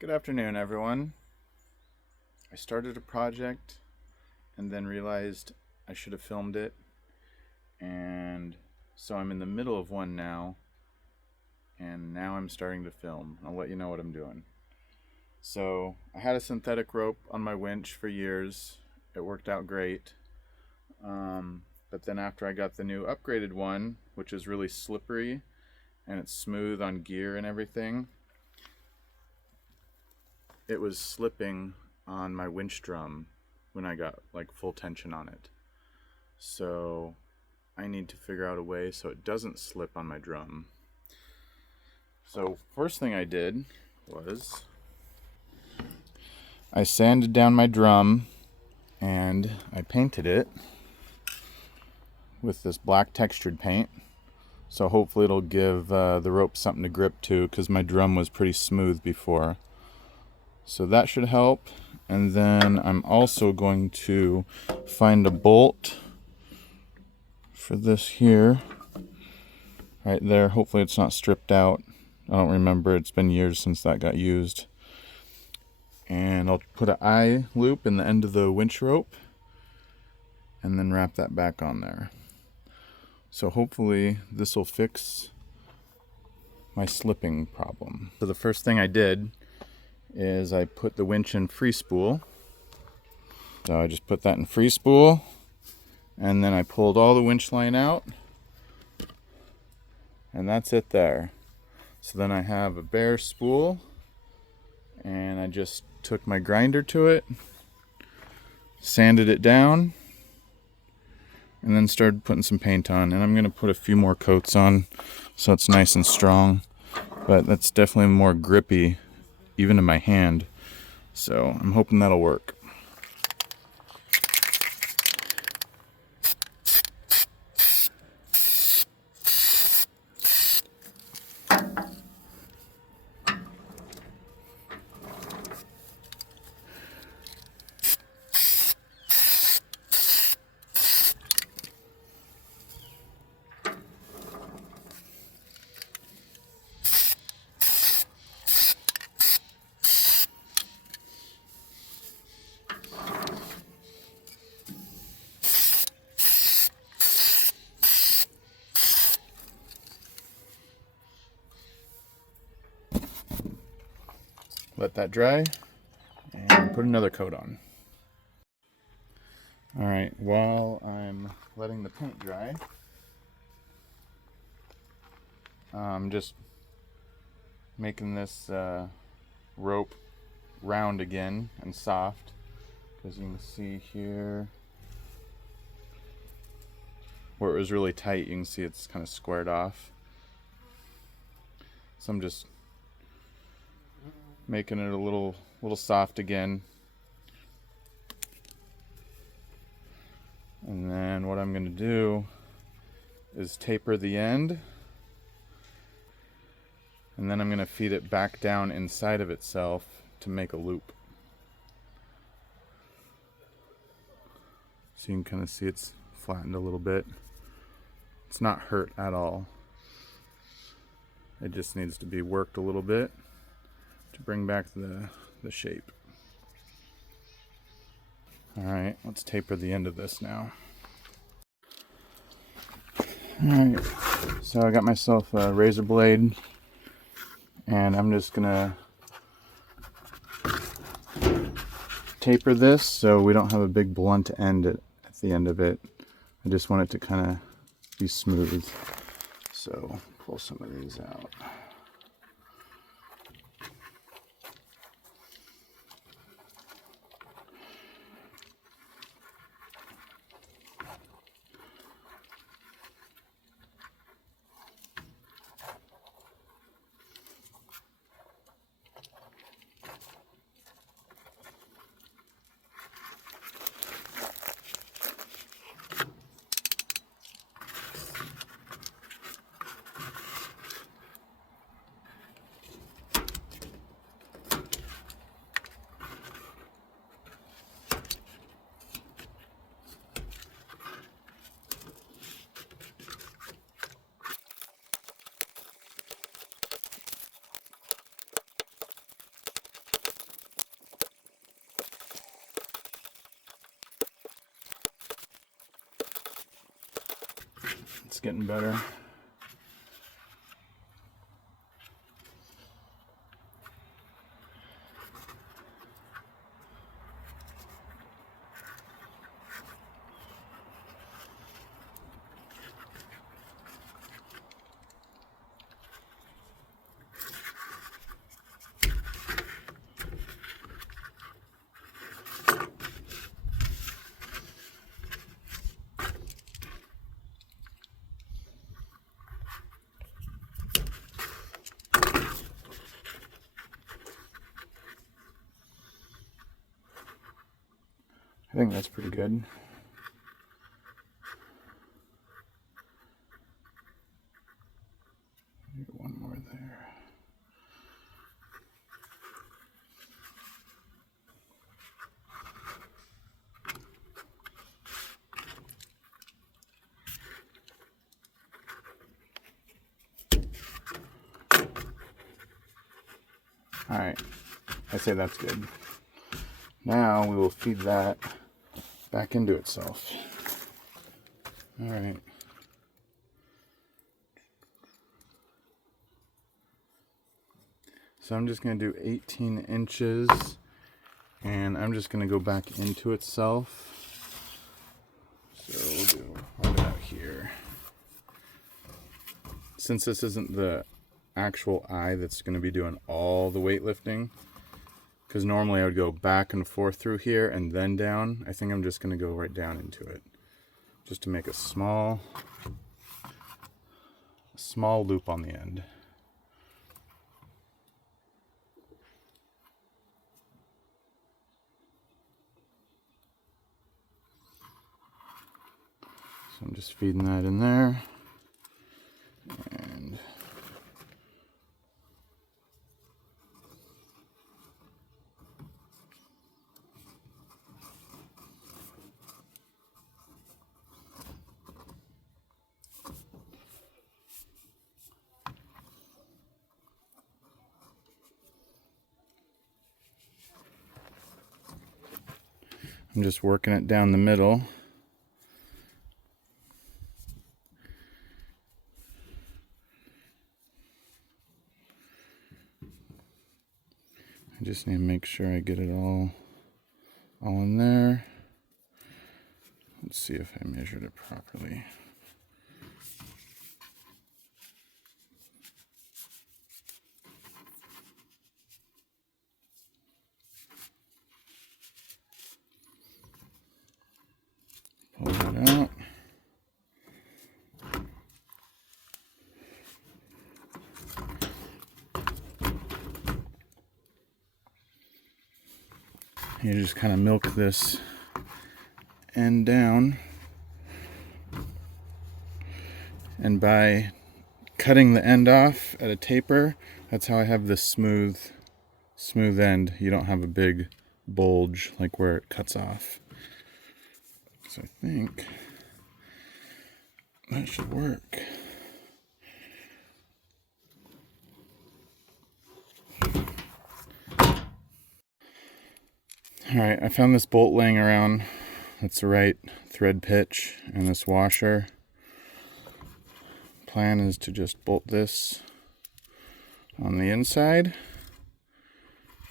Good afternoon, everyone. I started a project and then realized I should have filmed it, and so I'm in the middle of one now, and now I'm starting to film. I'll let you know what I'm doing. So I had a synthetic rope on my winch for years. It worked out great. But then after I got the new upgraded one, which is really slippery and it's smooth on gear and everything, it was slipping on my winch drum when I got like full tension on it. So I need to figure out a way so it doesn't slip on my drum. So first thing I did was I sanded down my drum and I painted it with this black textured paint. So hopefully it'll give the rope something to grip to, because my drum was pretty smooth before. So that should help. And then I'm also going to find a bolt for this here, right there. Hopefully it's not stripped out. I don't remember, it's been years since that got used. And I'll put an eye loop in the end of the winch rope and then wrap that back on there. So hopefully this will fix my slipping problem. So the first thing I did is I put the winch in free spool. So I just put that in free spool, and then I pulled all the winch line out, and that's it there. So then I have a bare spool, and I just took my grinder to it, sanded it down, and then started putting some paint on. And I'm going to put a few more coats on so it's nice and strong, but that's definitely more grippy even in my hand, so I'm hoping that'll work. Let that dry and put another coat on. Alright, while I'm letting the paint dry, I'm just making this rope round again and soft, because you can see here where it was really tight, you can see it's kind of squared off. So I'm just making it a little soft again. And then what I'm going to do is taper the end, and then I'm going to feed it back down inside of itself to make a loop. So you can kind of see it's flattened a little bit. It's not hurt at all. It just needs to be worked a little bit to bring back the shape. Alright, let's taper the end of this now. Alright, so I got myself a razor blade, and I'm just gonna taper this so we don't have a big blunt end at the end of it. I just want it to kind of be smooth. So pull some of these out. that's getting better. I think that's pretty good. Maybe one more there. All right, I say that's good. Now we will feed that back into itself. All right. So I'm just going to do 18 inches, and I'm just going to go back into itself. So we'll do all about here. Since this isn't the actual eye that's going to be doing all the weightlifting, because normally I would go back and forth through here and then down, I think I'm just going to go right down into it, just to make a small loop on the end. So I'm just feeding that in there, and I'm just working it down the middle. I just need to make sure I get it all in there. Let's see if I measured it properly. Pull it out. You just kind of milk this end down, and by cutting the end off at a taper, that's how I have this smooth end. You don't have a big bulge like where it cuts off. So I think that should work. Alright, I found this bolt laying around. That's the right thread pitch and this washer. Plan is to just bolt this on the inside.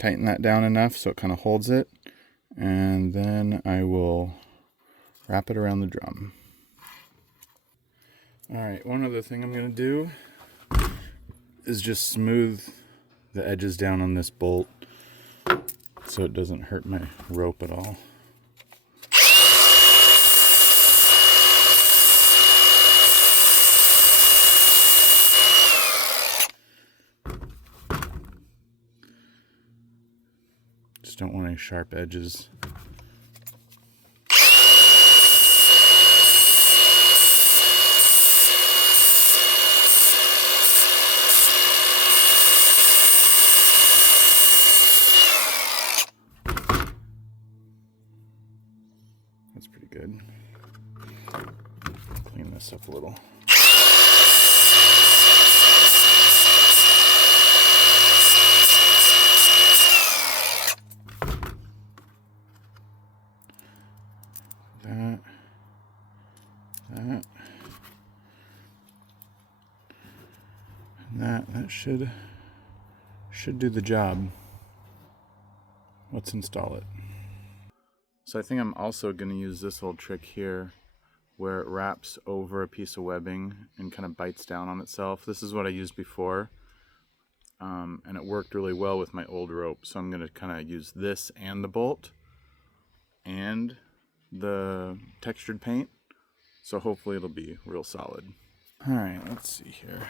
Tighten that down enough so it kind of holds it. And then I will wrap it around the drum. Alright, one other thing I'm going to do is just smooth the edges down on this bolt so it doesn't hurt my rope at all. Just don't want any sharp edges. That's pretty good. Clean this up a little. That. that should do the job. Let's install it. So I think I'm also going to use this little trick here where it wraps over a piece of webbing and kind of bites down on itself. This is what I used before, and it worked really well with my old rope. So I'm going to kind of use this and the bolt and the textured paint. So hopefully it'll be real solid. All right, let's see here.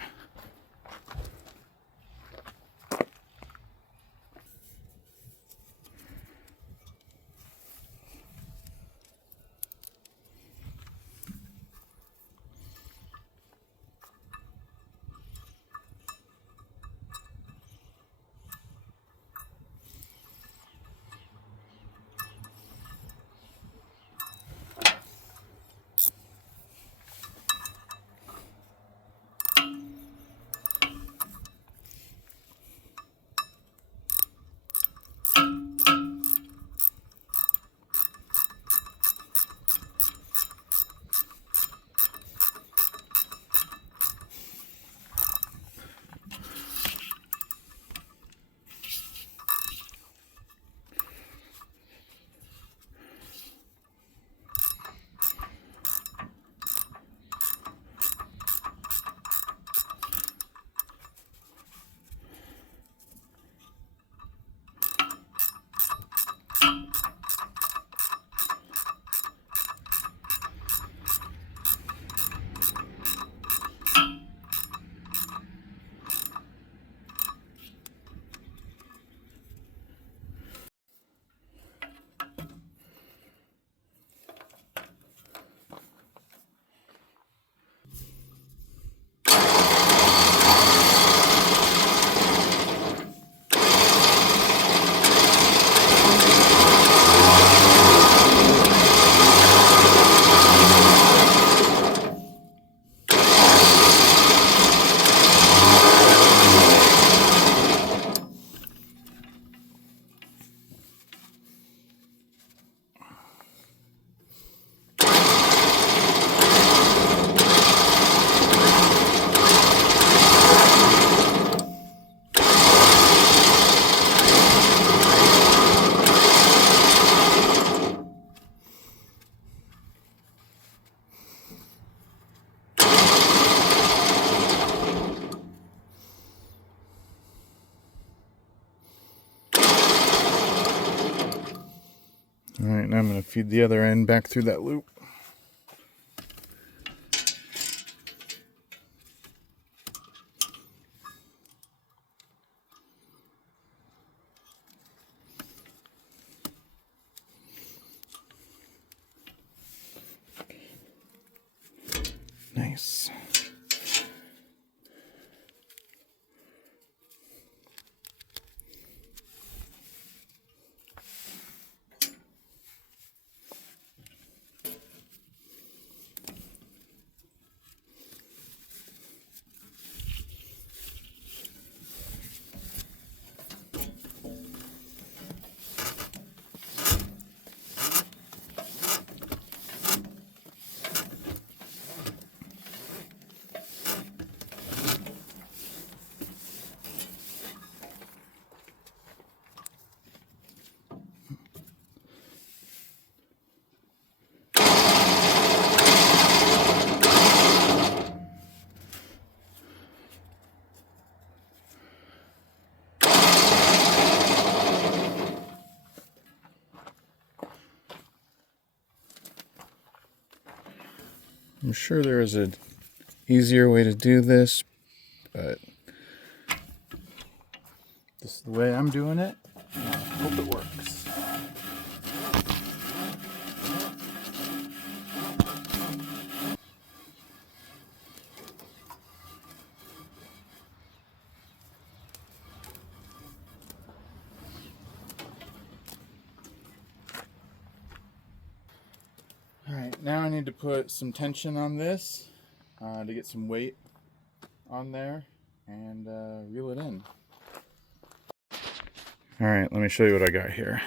All right, now I'm going to feed the other end back through that loop. Nice. I'm sure there is an easier way to do this, but this is the way I'm doing it. I hope it works. Alright, now I need to put some tension on this to get some weight on there and reel it in. Alright, let me show you what I got here.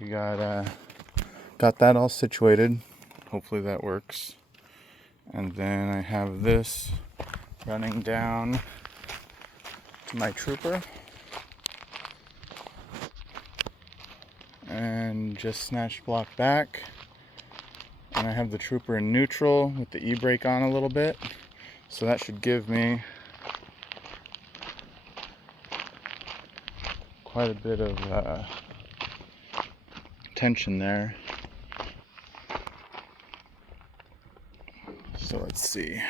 We got that all situated. Hopefully that works. And then I have this Running down to my trooper. And just snatched block back. And I have the trooper in neutral with the e-brake on a little bit. So that should give me quite a bit of tension there. So let's see.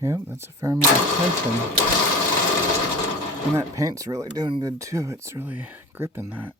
Yep, that's a fair amount of tension. And that paint's really doing good too. It's really gripping that.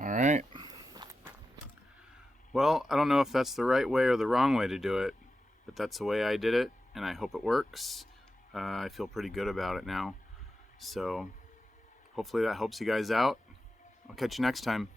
Alright. Well, I don't know if that's the right way or the wrong way to do it, but that's the way I did it, and I hope it works. I feel pretty good about it now. So hopefully that helps you guys out. I'll catch you next time.